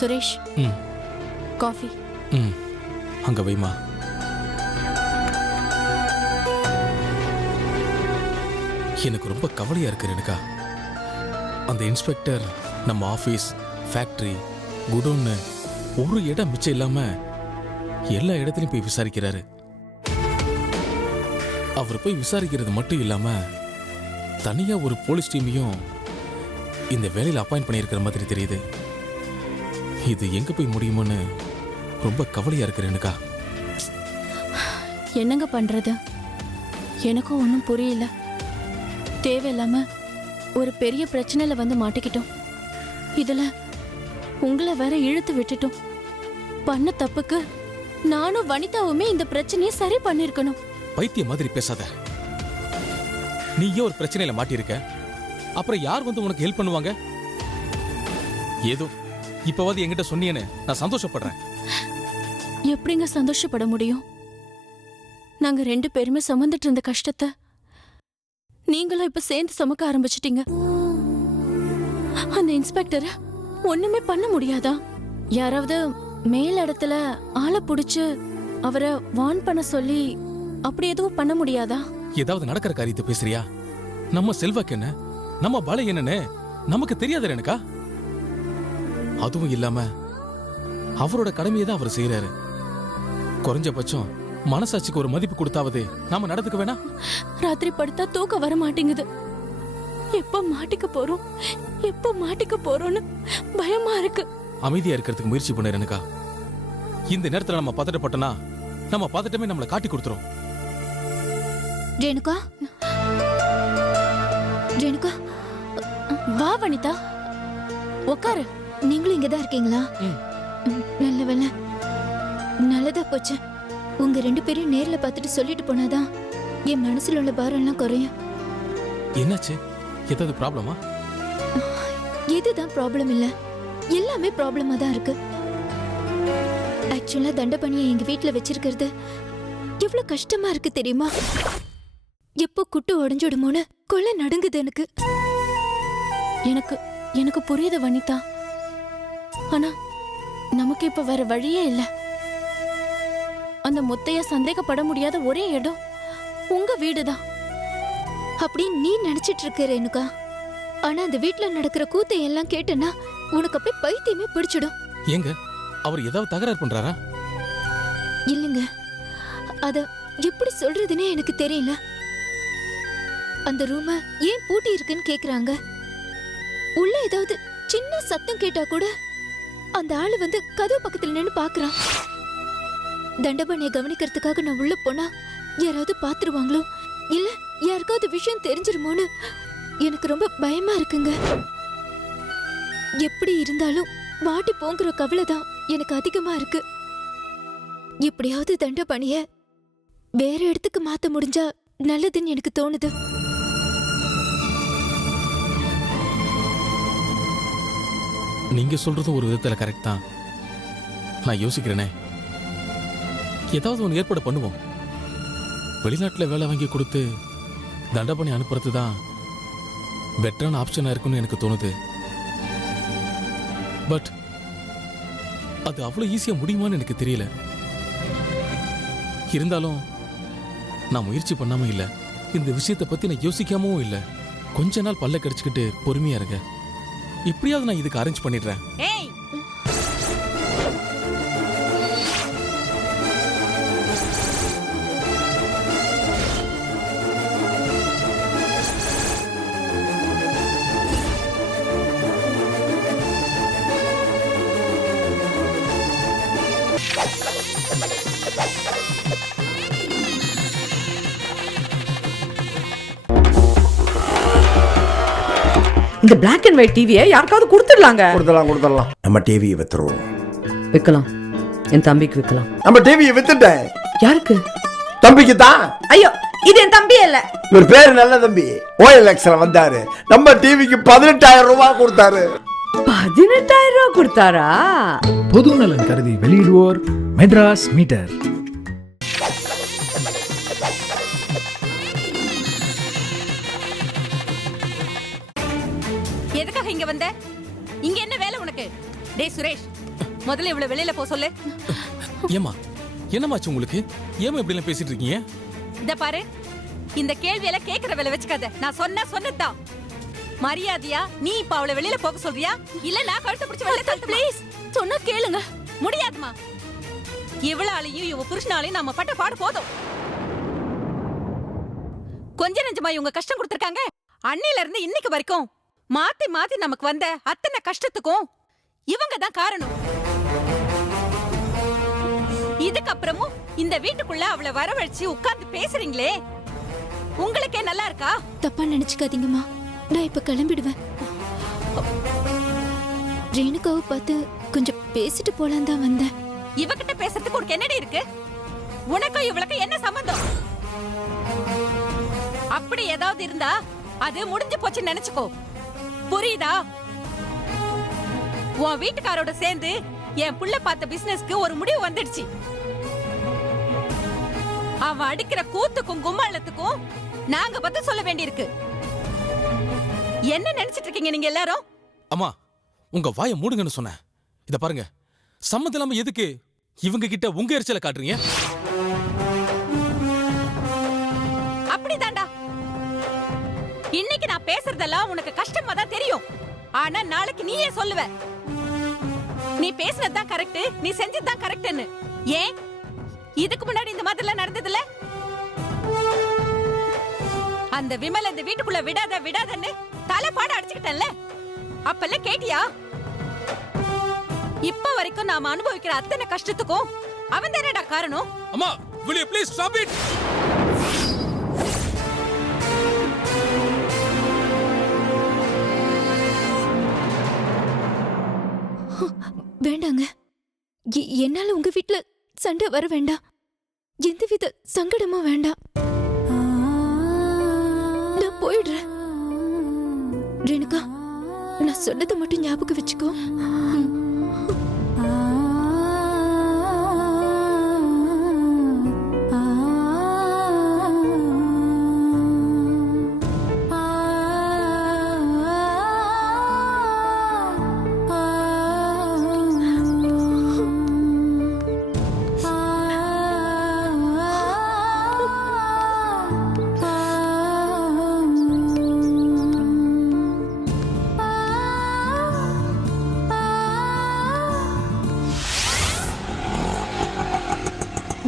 Suresh, coffee. அங்க வைமா. எனக்கு ரொம்ப கவலையா இருக்கு ரேணுகா. அந்த இன்ஸ்பெக்டர் நம்ம ஆஃபீஸ், ஃபேக்டரி, குடோன்னு ஒரு இடம் மிச்சம் இல்லாம எல்லா இடத்துலையும் போய் விசாரிக்கிறாரு. அவர் போய் விசாரிக்கிறது மட்டும் இல்லாம தனியா ஒரு போலீஸ் டீமையும் இந்த வேலையில் அப்பாயிண்ட் பண்ணியிருக்கிற மாதிரி தெரியுது. இது எங்க போய் முடியுமோன்னு ரொம்ப கவலையா இருக்கு ரேணுகா. என்னங்க பண்றது? எனக்கும் ஒன்றும் புரியல. தேவையில்லாம ஒரு பெரிய பிரச்சனையில வந்து மாட்டிக்கிட்டோம். இதுல உங்களை வேற இழுத்து விட்டுட்டோம். பண்ண தப்புக்கு நானும் வனிதாவுமே இந்த பிரச்சனையை சரி பண்ணிருக்கணும். பைத்திய மாதிரி பேசாத. நீயே ஒரு பிரச்சனையில மாட்டிருக்க, அப்புறம் யார் வந்து உனக்கு ஹெல்ப் பண்ணுவாங்க? ஏதோ இப்பவாது என்கிட்ட சொன்னியேன்னு நான் சந்தோஷப்படுறேன். எப்படிங்க சந்தோஷப்பட முடியும்? நாங்க 2 பேருமே சுமந்துட்டு இருந்த கஷ்டத்தை நீங்களும் இப்ப சேர்ந்து சுமக்க ஆரம்பிச்சிட்டீங்க. அந்த இன்ஸ்பெக்டர் ஒண்ணுமே பண்ண முடியாதா? யாராவது மேல் இடத்துல ஆளை புடிச்சு அவரை வார்ன் பண்ண சொல்லி அப்படி எதுவும் பண்ண முடியாதா? ஏதாவது நடக்கிற காரியத்தை பேசுறியா? நம்ம செல்வாக்கு என்ன, நம்ம பலை என்னன்னு நமக்கு தெரியாது எனக்கா? அதுவும் இல்லாம அவரோட கடமையை தான் அவர் செய்யறாரு. குறைஞ்சபட்சம் மனசாட்சிக்கு ஒரு மதிப்பு கொடுத்தாவது நாம நடந்துக்க வேணா? ராத்திரி படுத்தா தூக்கம் வர மாட்டேங்குது. எப்ப மாட்டிக்க போறோம்னு பயமா இருக்கு. அமைதியா இருக்கிறதுக்கு முயற்சி பண்ண எனக்கா. இந்த நேரத்துல நம்ம பதட்டப்பட்டனா நம்ம பதட்டமே நம்மளை காட்டி கொடுத்துரும். ரேணுகா, ரேணுகா, வா வனிதா, உட்காரு. நீங்களும் இங்கதான் இருக்கீங்களா? நல்ல வேலை, நல்லதா போச்சு. உங்க 2 பேரையும் நேர்ல பார்த்துட்டு சொல்லிட்டு போனாதான் என் மனசுல உள்ள பாரம் எல்லாம் குறையும். என்னாச்சு? ஏதாவது ப்ராப்ளமா? இதுதான் ப்ராப்ளம் இல்ல, எல்லாமே ப்ராப்ளமா தான் இருக்கு. ஆக்சுவலா தண்டபணியை எங்க வீட்டுல வச்சிருக்கிறது எவ்வளவு கஷ்டமா இருக்கு தெரியுமா? எப்போ குட்டு உடஞ்சுடுமோன்னு கொலை நடுங்குது எனக்கு. எனக்கு புரியுது வனிதா. ஆனா நமக்கு இப்ப வேற வழியே இல்ல. அந்த முத்தைய சந்தேகப்பட முடியாத ஒரே இடம் உங்க வீடுதான். அப்படி நீ நினைச்சிட்டு இருக்க ரேணுகா. ஆனா அந்த வீட்டுல நடக்கிற கூத்தை எல்லாம் கேட்டனா உனக்கு அப்ப பைத்தியமே பிடிச்சிடும். ஏங்க, அவர் ஏதாவது தகராறு பண்றாரா? இல்லங்க, அத எப்படி சொல்றதுன்னே எனக்கு தெரியல. அந்த ரூம ஏன் பூட்டி இருக்குன்னு கேக்குறாங்க. உள்ள ஏதாவது சின்ன சத்தம் கேட்டா கூட அந்த ஆளு வந்து கதவு பக்கத்துல நின்னு பாக்குறான். தண்டபணியை கவனிக்கிறதுக்காக நான் உள்ள போனா யாராவது பாத்துருவாங்களோ, இல்ல யாருக்காவது விஷயம் தெரிஞ்சிருமோன்னு எனக்கு ரொம்ப பயமா இருக்குங்க. எப்படி இருந்தாலும் மாட்டி போங்கிற கவலை தான் எனக்கு அதிகமா இருக்கு. எப்படியாவது தண்டபணிய வேற இடத்துக்கு மாத்த முடிஞ்சா நல்லதுன்னு எனக்கு தோணுது. நீங்க சொல்றதும் ஒரு விதத்துல கரெக்ட் தான். நான் யோசிக்கிறேனே, ஏதாவது ஒன்று ஏற்பாடு பண்ணுவோம். வெளிநாட்டுல வேலை வாங்கி கொடுத்து தண்டபணி அனுப்புறது தான் பெட்டரான ஆப்ஷனா இருக்குன்னு எனக்கு தோணுது. பட் அது அவ்வளவு ஈஸியா முடியுமான்னு எனக்கு தெரியல. இருந்தாலும் நான் முயற்சி பண்ணாம இல்ல, இந்த விஷயத்தை பத்தி நான் யோசிக்காமவும் இல்ல. கொஞ்ச நாள் பல்ல கடிச்சுக்கிட்டு பொறுமையா இருங்க. இப்படியாவது நான் இதுக்கு அரேஞ்ச் பண்ணிடுறேன். இந்த பிளாக் அண்ட் ஒயிட் டிவியை யாருக்காவது கொடுத்துடலாங்க. கொடுத்துடலாம். நம்ம டிவியை வித்துருவோம். விற்கலாம், என் தம்பிக்கு விற்கலாம். நம்ம டிவியை வித்துட்டேன். யாருக்கு? தம்பிக்கு தான். ஐயோ, இது என் தம்பி இல்ல. இவர் பேரு நல்ல தம்பி. OLXல வந்தாரு. நம்ம டிவிக்கு 18,000 ரூபாய் கொடுத்தாரு. 18,000 ரூபாய் கொடுத்தாரா? பொது நலன் கருதி வெளியிடுவோர் மெட்ராஸ் மீட்டர். எதுக்காக இங்க வந்த? இங்க என்ன வேலை உனக்கு? டேய் சுரேஷ், முதல்ல இவ்வளவு வெளியில போ சொல்லு. ஏமா என்னமாச்சு உங்களுக்கு? ஏமா இப்படி எல்லாம் பேசிட்டு இருக்கீங்க? இத பாரு, இந்த கேள்வியெல்லாம் கேக்குற வேலை வச்சுக்காத. நான் சொன்னதுதான். மரியாதையா நீ இப்ப அவளை வெளியில போக சொல்றியா, இல்ல நான் கழுத்தை பிடிச்சு வெளியில தள்ளட்டுமா? ப்ளீஸ் சொன்னா கேளுங்க. முடியாதுமா. இவளாலையும் இவ புருஷனாலையும் நம்ம பட்ட பாடு போதும். கொஞ்ச நெஞ்சமா இவங்க கஷ்டம் கொடுத்திருக்காங்க. அன்னையில இருந்து இன்னைக்கு வரைக்கும் மாத்தி மாத்தி நமக்கு வந்த அத்தனை கஷ்டத்துக்கும் இவங்க தான் காரணம். இதுக்கப்புறமும் இந்த வீட்டுக்குள்ள அவளை வரவழைச்சு உட்கார்ந்து பேசுறீங்களே, உங்களுக்கே நல்லா இருக்கா? தப்பா நினைச்சுக்காதீங்கம்மா, நான் இப்ப கிளம்பிடுவேன். ரேணுகாவை பார்த்து கொஞ்சம் பேசிட்டு போலாம் தான் வந்தேன். இவகிட்ட பேசுறதுக்கு உனக்கு என்னடி இருக்கு? உனக்கும் இவளுக்கு என்ன சம்பந்தம்? அப்படி ஏதாவது இருந்தா அது முடிஞ்சு போச்சுன்னு நினைச்சுக்கோ. புரியுதா? உன் வீட்டுக்காரோட சேர்ந்து என் புள்ள பார்த்த பிசினஸ்க்கு ஒரு முடிவு வந்துடுச்சு. அவ அடிக்கிற கூத்துக்கும் கும்மாளத்துக்கும் நாங்க பதில் சொல்ல வேண்டியிருக்கு. என்ன நினைச்சிட்டு இருக்கீங்க நீங்க எல்லாரும்? அம்மா உங்க வாயை மூடுங்கன்னு சொன்னேன். இத பாருங்க, சம்மந்தம் இல்லாம எதுக்கு இவங்க கிட்ட உங்க எரிச்சலை காட்டுறீங்க? அப்படிதான்டா. இன்னைக்கு நான் பேசுறதெல்லாம் உனக்கு கஷ்டமா தான் தெரியும். ஆனா நாளைக்கு நீயே சொல்லுவ, நீ பேசுனதுதான் கரெக்ட், நீ செஞ்சதுதான் கரெக்ட்னு. ஏன் இதுக்கு முன்னாடி இந்த மாதிரி எல்லாம் நடந்ததில்ல? அந்த விமல் இந்த வீட்டுக்குள்ள விடாதன்னு தலைப்பாட அடிச்சுக்கிட்டேன்ல, அப்பெல்லாம் கேட்டியா? இப்ப வரைக்கும் நாம அனுபவிக்கிற அத்தனை கஷ்டத்துக்கும் அவன் தானடா காரணம். அம்மா will you please stop it? வேண்டாங்க, என்னால உங்க வீட்ல சண்டை வர வேண்டாம். எந்தவித சங்கடமும் வேண்டாம். நான் போயிடுறேன். ரேணுகா, நான் சொன்னதை மட்டும் ஞாபகம் வச்சுக்கோ.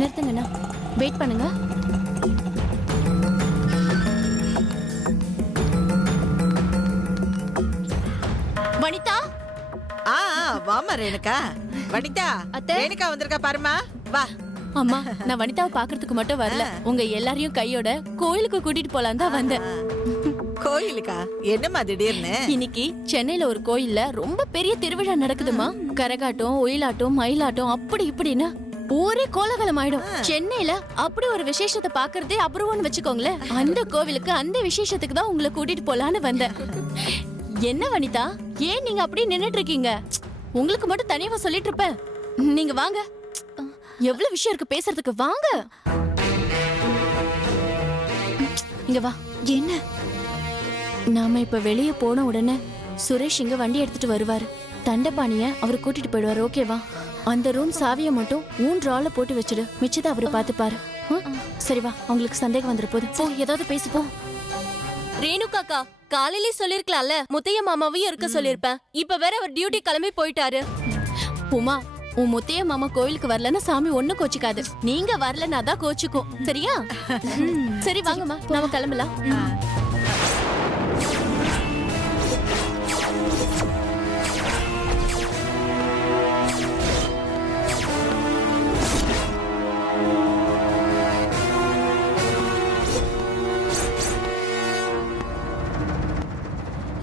நிறுத்துங்கண்ணா, வெயிட் பண்ணுங்க. வனிதா, வாமா ரேணுகா. வனிதா, ரேணுகா வந்திருக்கா பாருமா, வா. அம்மா நான் வனிதாவை பாக்குறதுக்கு மட்டும் வரல, உங்க எல்லாரையும் கையோட கோயிலுக்கு கூட்டிட்டு போலாம் தான் வந்தேன். கோயிலுக்கா? என்னம்மா திடீர்னு? இன்னைக்கு சென்னையில ஒரு கோயில்ல ரொம்ப பெரிய திருவிழா நடக்குதுமா. கரகாட்டம், ஒயிலாட்டம், மயிலாட்டம், அப்படி இப்படின்னு ஒரே கோலாகலம் ஆயிடும். சென்னையில அப்படி ஒரு விசேஷத்தை பாக்குறதே அபூர்வம்னு வச்சுக்கோங்களேன். அந்த கோவிலுக்கு அந்த விசேஷத்துக்கு தான் உங்களை கூட்டிட்டு போலான்னு வந்தேன். என்ன வனிதா, ஏன் நீங்க அப்படியே நின்னுட்டு இருக்கீங்க? உங்களுக்கு மட்டும் தனியா சொல்லிட்டு இருப்பேன். நீங்க வாங்க, எவ்வளவு விஷயம் இருக்கு பேசுறதுக்கு. வாங்க இங்க வா. என்ன? நாம இப்ப வெளியே போன உடனே சுரேஷ் இங்க வண்டி எடுத்துட்டு வருவாரு. தண்டபாணிய அவரு கூட்டிட்டு போயிடுவாரு. ஓகேவா? அந்த ரூம் சாவிய மட்டும் 3 ஆள போட்டு வச்சிடு, மிச்சத்தை அவரு பாத்துப்பாரு. சரி வா, உங்களுக்கு சந்தேகம் வந்துரு போது. போ, ஏதாவது பேசிப்போ. ரேணுகாக்கா, காலையிலே சொல்லிருக்கலாம்ல, முத்தைய மாமாவையும் இருக்க சொல்லிருப்பேன். இப்ப வேற அவர் டியூட்டி கிளம்பி போயிட்டாரு. உமா, உன் முத்தைய மாமா கோயிலுக்கு வரலன்னா சாமி ஒண்ணு கோச்சிக்காது. நீங்க வரலன்னா தான் கோச்சிக்கும். சரியா? சரி வாங்கம்மா, நாம கிளம்பலாம்.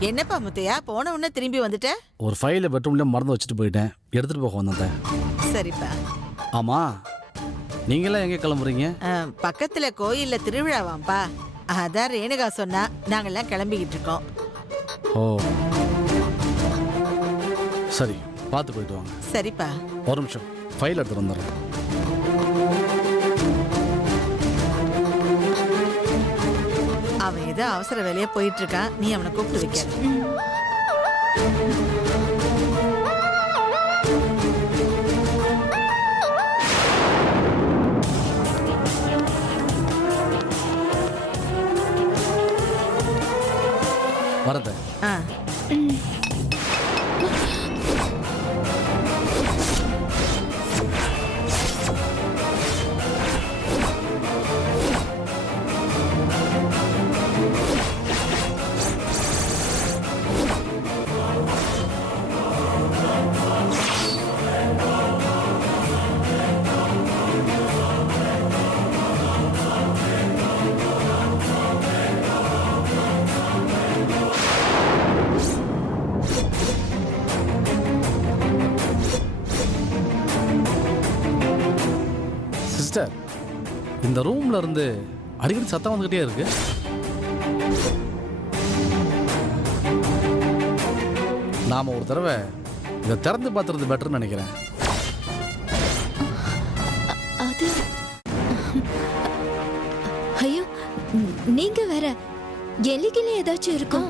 என்னப்பா முத்தையா, போன உடனே திரும்பி வந்துட்ட? ஒரு ஃபைலை பெட்ரூம்ல மறந்து வச்சுட்டு போயிட்டேன், எடுத்துட்டு போக வந்தேன். சரிப்பா. ஆமா, நீங்களாம் எங்க கிளம்புறீங்க? பக்கத்துல கோயில்ல திருவிழாவாம்பா, அதான் ரேணுகா சொன்னா நாங்கெல்லாம் கிளம்பிக்கிட்டு இருக்கோம். ஓ சரி, பார்த்து போயிட்டு வாங்க. சரிப்பா. ஒரு நிமிஷம், ஃபைல் எடுத்துட்டு வந்துடுறேன். அவன் ஏதோ அவசர வேலையா போயிட்டு இருக்கான், நீ அவனை கூப்பிட்டு வைக்க. ஆ சிஸ்டர், இந்த ரூம்ல இருந்து அடிக்கடி சத்தம் வந்துகிட்டே இருக்கு. நாம ஒரு தடவை இதை திறந்து பார்த்துறது பெட்டர்னு நினைக்கிறேன். அது ஐயோ, நீங்க வேற எலிகில ஏதாச்சும் இருக்கும்.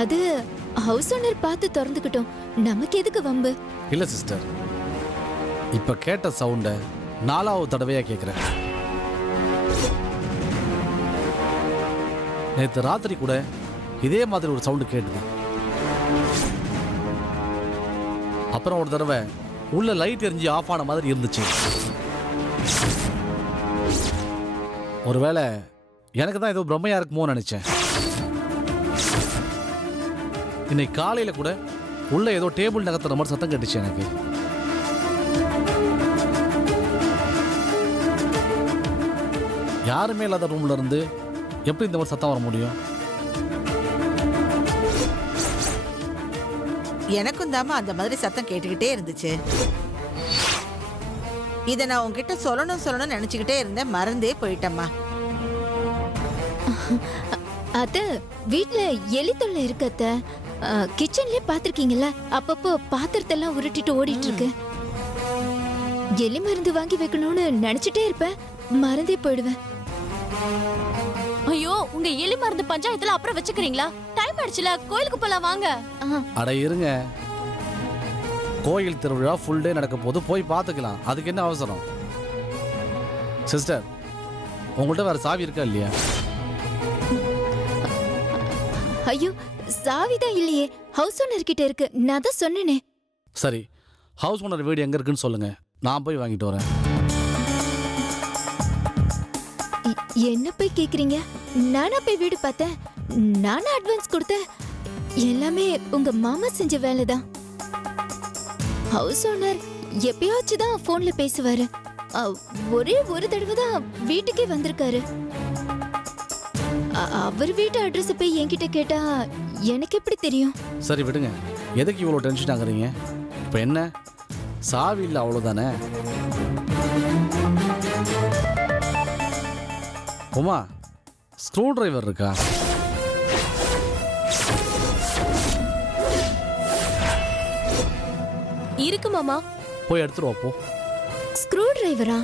அது ஹவுஸ் ஓனர் பார்த்து திறந்துக்கிட்டோம். நமக்கு எதுக்கு வம்பு? இல்ல சிஸ்டர், இப்ப கேட்ட சவுண்ட 4வது தடவையா கேட்கிறேன். நேற்று ராத்திரி கூட இதே மாதிரி ஒரு சவுண்டு கேட்டுது. அப்புறம் ஒரு தடவை உள்ள லைட் எரிஞ்சு ஆஃப் ஆன மாதிரி இருந்துச்சு. ஒருவேளை எனக்கு தான் ஏதோ பிரம்மையா இருக்குமோன்னு நினைச்சேன். இன்னைக்கு காலையில கூட உள்ள ஏதோ டேபிள் நகர்த்துற மாதிரி சத்தம் கேட்டுச்சு எனக்கு. யாருமே இல்லாத ரூம்ல இருந்து எப்படி இந்த மாதிரி சத்தம் வர முடியும்? எனக்கும் தாமா அந்த மாதிரி சத்தம் கேட்டுக்கிட்டே இருந்துச்சு. இதை நான் உங்ககிட்ட சொல்லணும்னு நினைச்சுக்கிட்டே இருந்தேன், மறந்தே போயிட்டேம்மா. அத்த, வீட்ல எலி தொல்லை இருக்கு அத்த. கிச்சன்லயே பாத்திருக்கீங்கல்ல, அப்பப்போ பாத்திரத்தெல்லாம் உருட்டிட்டு ஓடிட்டு இருக்கு. எலி மருந்து வாங்கி வைக்கணும்னு நினைச்சிட்டே இருப்பேன், மறந்தே போயிடுவேன். ஐயோ, உங்க எலி மருந்து பஞ்சாயத்துல அப்புறம் வச்சுக்கிறீங்களா? டைம் ஆயிடுச்சுல, கோயிலுக்கு போலாம் வாங்க. அட இருங்க, கோயில் திருவிழா ஃபுல் டே நடக்க போது போய் பார்த்துக்கலாம். அதுக்கு என்ன அவசரம்? சிஸ்டர், உங்கள்கிட்ட வேற சாவி இருக்கா இல்லையா? ஐயோ, சாவிதான் இல்லையே, ஹவுஸ் ஓனர் கிட்ட இருக்கு. நான் தான் சொன்னேனே. சரி, ஹவுஸ் ஓனர் வீடு எங்க இருக்குன்னு சொல்லுங்க, நான் போய் வாங்கிட்டு வரேன். என்ன போய் கேக்குறீங்க? நானா போய் வீடு பார்த்தேன், நானா அட்வான்ஸ் கொடுத்தேன். எல்லாமே உங்க மாமா செஞ்ச வேலைதான். ஹவுஸ் ஓனர் எப்பயாச்சும் தான் போன்ல பேசுவாரு. ஒரே ஒரு தடவை தான் வீட்டுக்கே வந்திருக்காரு. அவர் வீட்டு அட்ரஸ் போய் என்கிட்ட கேட்டா எனக்கு எப்படி தெரியும்? சரி விடுங்க, எதுக்கு இவ்வளோ டென்ஷன் ஆகுறீங்க? இப்போ என்ன, சாவி இல்லை அவ்வளோதானே. உமா, ஸ்க்ரூ டிரைவர் இருக்கா? இருக்கு மாமா. போய் எடுத்துட்டு வா போ. ஸ்க்ரூ டிரைவரா?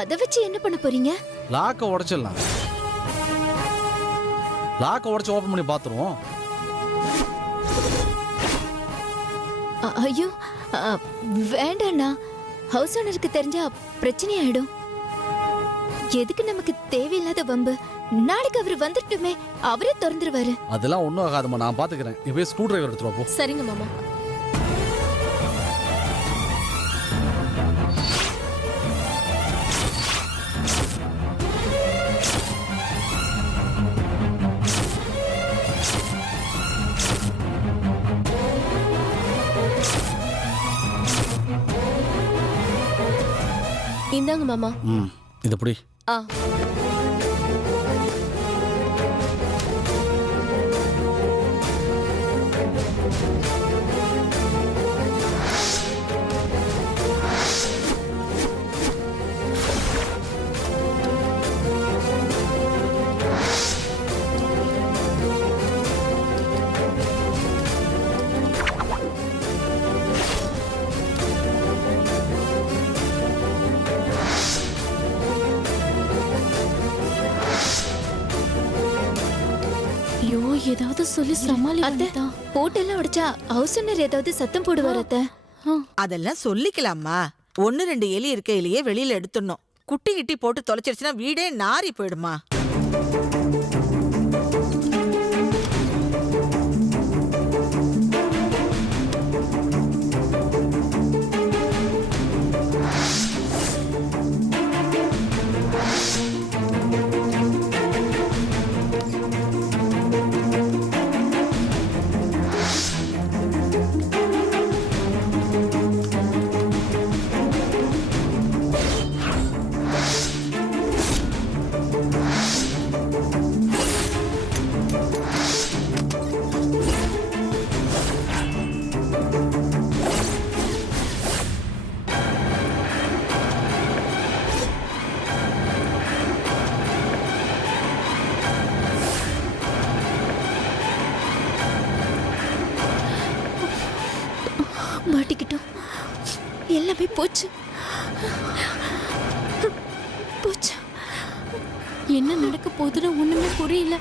அதை வச்சு என்ன பண்ண போறீங்க? லாக்கை உடைச்சிடலாம். லாக்கை உடைச்சு ஓப்பன் பண்ணி பார்த்துருவோம். ஐயோ, வேண்டாண்ணா. ஹவுஸ் ஓனருக்கு தெரிஞ்சா பிரச்சனை ஆயிடும். எதுக்கு நமக்கு தேவையில்லாத வம்பு? நாளைக்கு அவர் வந்துட்டுமே, அவரே திறந்துருவாரு. அதெல்லாம் ஒன்றும் ஆகாதுமா, நான் பார்த்துக்கிறேன். நீ போய் ஸ்க்ரூ டிரைவர் எடுத்துட்டு வா போ. சரிங்க மாமா. இந்தாங்க மாமா. இது புடி. ஆ, ஐயோ, ஏதாவது சொல்லி சமாளித்தா. போட்டெல்லாம் உடைச்சா ஹவுஸ் ஓனர் ஏதாவது சத்தம் போடுவார் அத்தை. அதெல்லாம் சொல்லிக்கலாமா? 1-2 எலி இருக்கையிலேயே வெளியில எடுத்துடணும். குட்டி கிட்டி போட்டு தொலைச்சிருச்சுன்னா வீடே நாறி போயிடுமா. மாட்டிக்கிட்டோம். எல்லாமே போச்சு போச்சு. என்ன நடக்க போகுதுன்னு ஒண்ணுமே புரியல.